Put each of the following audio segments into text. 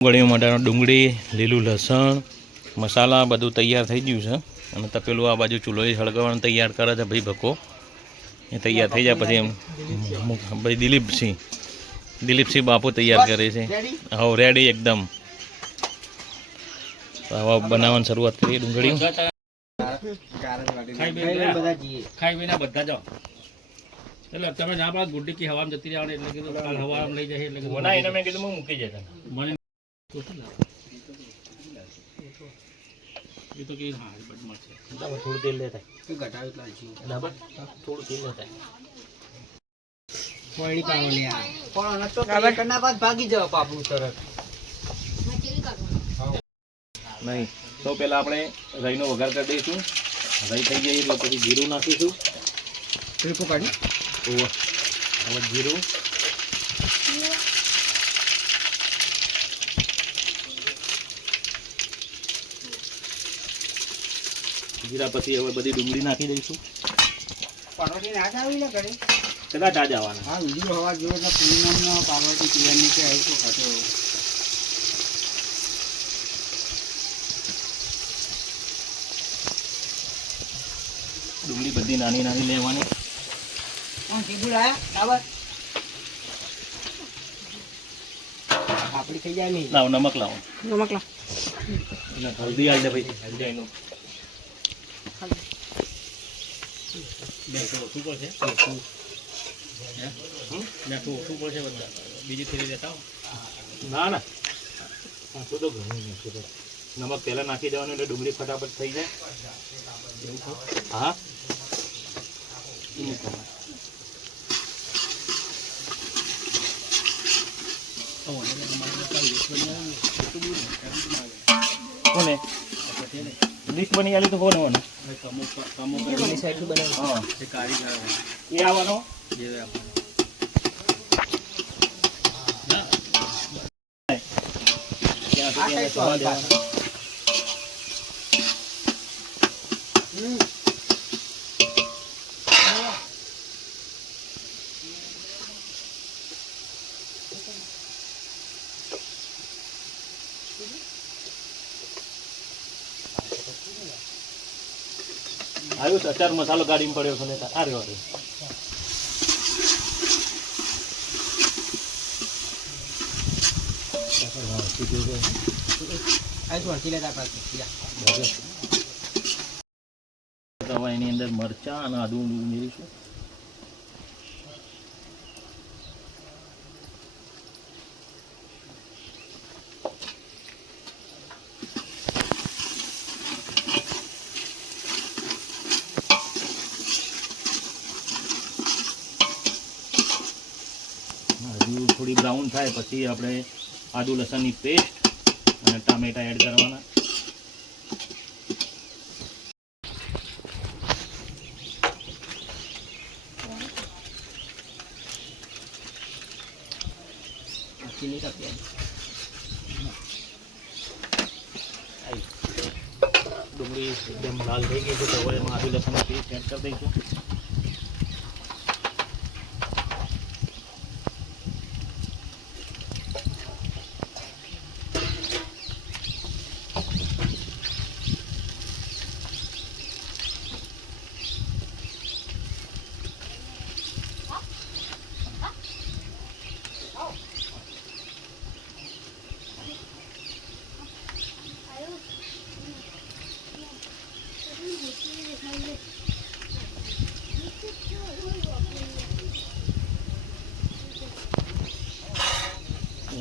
ડુંગળી માટેનો ડુંગળી, લીલું લસણ, મસાલા બધું તૈયાર થઈ ગયું છે અને તપેલું આ બાજુ ચૂલો સળગાવવાનું તૈયાર કરે છે ભાઈ ભકો. એ તૈયાર થઈ જાય પછી ભાઈ દિલીપસિંહ બાપુ તૈયાર કરે છે. હવે રેડી એકદમ. હવે બનાવવાની શરૂઆત કરીએ ડુંગળી. બધા જાઓ એટલે તમે ના પાડ ગુડ્ડી કી હવામાં જતી રહેવાની એટલે કીધું કાલ હવામાં લઈ જાય એટલે કીધું એને મેં કીધું હું મૂકી જતા મને એ તો કે હા બદમાં છે થોડું તેલ લેતા તું ઘટાડ એટલા છે બરાબર થોડું તેલ લેતા કોઈડી પાવો લે આ પણ ન તો કરના બાદ ભાગી જાવ બાપુ તરત નહીં તો પહેલા આપણે રઈનો વઘાર કરી દઈશું. રઈ થઈ જાય એટલે પછી જીરું નાખીશું. ટ્રીપો કાઢી હવે જીરું જીરા પછી હવે બધી ડુંગળી નાખી દઈશું. પાર્વતી ના આવી ને ઘરે કદાચ આ જવાના હા વિડીયો હવા જેવો તો પૂનમનો પાર્વતી પિયર નીચે આવી તો ખાતો ડુંગળી બધી નાની નાની લેવાની. આપડી થઈ જાય નહીં. લાવો નમક લાવો હલ્દી આવી જાય ભાઈ હલ્દી એનું ઓછું પડશે ઓછું પડશે બધા બીજી થેલી લેતા ના ના તો ઘણું નમક પહેલાં નાખી દેવાનું એટલે ડુંગળી ફટાફટ થઈ જાય. હા કોને લિસ્ટ બની આલી તો કોને મને એ આવવાનો આવ્યું તો અત્યારે મસાલો ગાડીમાં પડ્યો છે લેતા આ રહ્યો એની અંદર મરચા અને આદુ ઉમેરીશું. થોડી બ્રાઉન થાય પછી આપણે આદુ લસણની પેસ્ટ અને ટામેટા એડ કરવાના. ડુંગળી એકદમ લાલ થઈ ગઈ છે તો હવે એમાં આદુ લસણની પેસ્ટ એડ કરી દઈશું.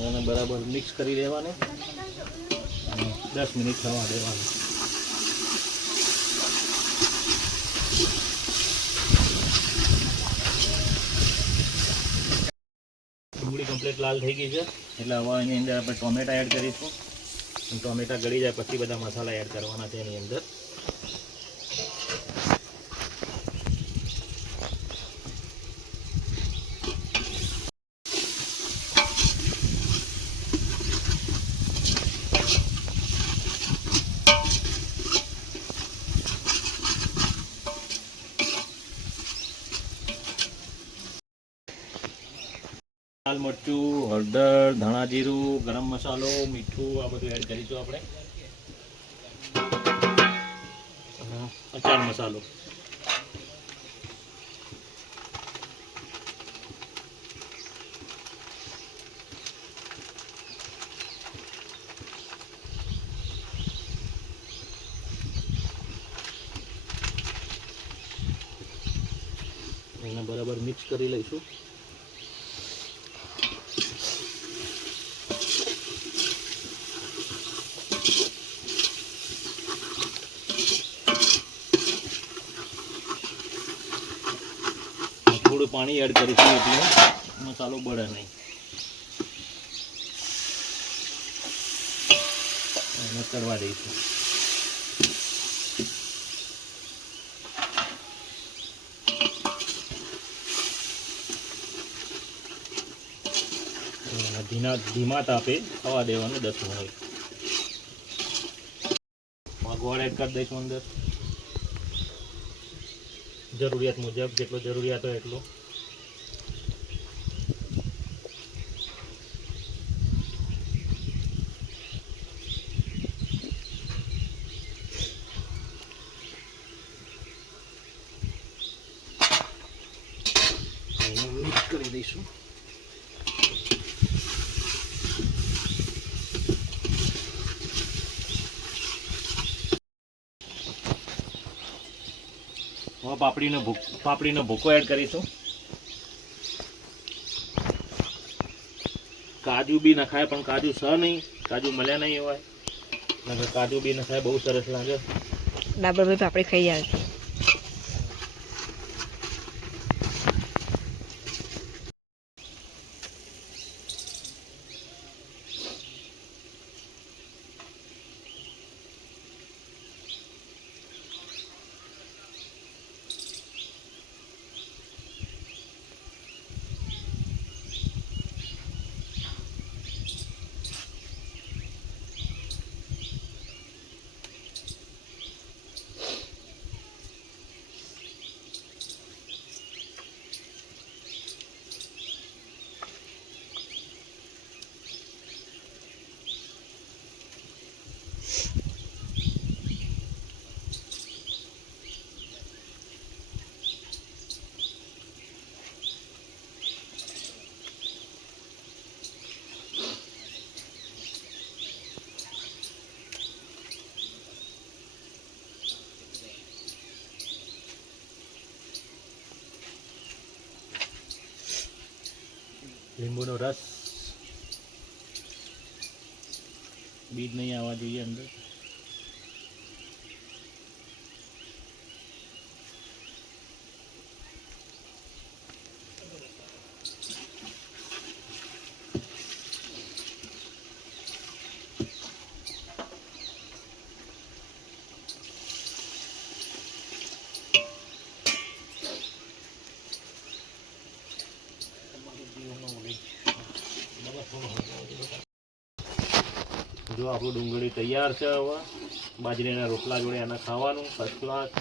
એને બરાબર મિક્સ કરી દેવાનું અને 10 મિનિટ થવા દેવાનું. ડુંગળી કમ્પ્લીટ લાલ થઈ ગઈ છે એટલે હવે એની અંદર આપણે ટોમેટા એડ કરીશું. ટોમેટા ગળી જાય પછી બધા મસાલા એડ કરવાના છે એની અંદર. લાલ મરચું, હળદર, ધાણા જીરું, ગરમ મસાલો, મીઠું આ બધું એડ કરીશું આપણે. અચાર મસાલો. એને બરાબર મિક્સ કરી લઈશું. થોડું પાણી એડ કરીશું એટલે મસાલો બળે નહીં. એને કરવા દઈશું. ધીમા તાપે થવા દેવાનું 10 મિનિટ. ગોળ એડ કરી દઈશું અંદર, જરૂરિયાત મુજબ જેટલો જરૂરિયાત હોય એટલો. મિક્સ કરી દઈશું. હવે પાપડીનો ભૂકો એડ કરીશું. કાજુ બી નખાય પણ કાજુ નહીં, કાજુ મળ્યા નહીં હોય એટલે કાજુ બી નખાય, બહુ સરસ લાગે. ડાબરભાઈ પાપડી ખાઈ આવે. લીંબુનો રસ, બીજ નહીં આવવા જોઈએ અંદર. જો આપણું ડુંગળી તૈયાર છે. હવે બાજરીના રોટલા જોડે એને ખાવાનું ફર્સ્ટ ક્લાસ.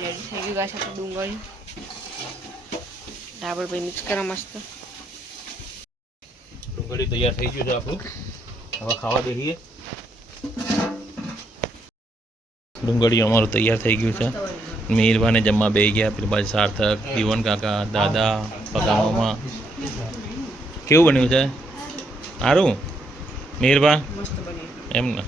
રેડી થઈ ગયું ગાશે ડુંગળી. ડાબરભાઈ મિક્સ કરવા મસ્ત. ડુંગળી તૈયાર થઈ ગયું છે આપણું. હવે ખાવા બેસીએ. ડુંગળી અમારું તૈયાર થઈ ગયું છે. મીરબાને જમવા બે ગયા. પેલી બાજુ સાર્થક, દીવન કાકા, દાદા, પગામામાં. કેવું બન્યું છે? સારું મીરબા? એમ ને.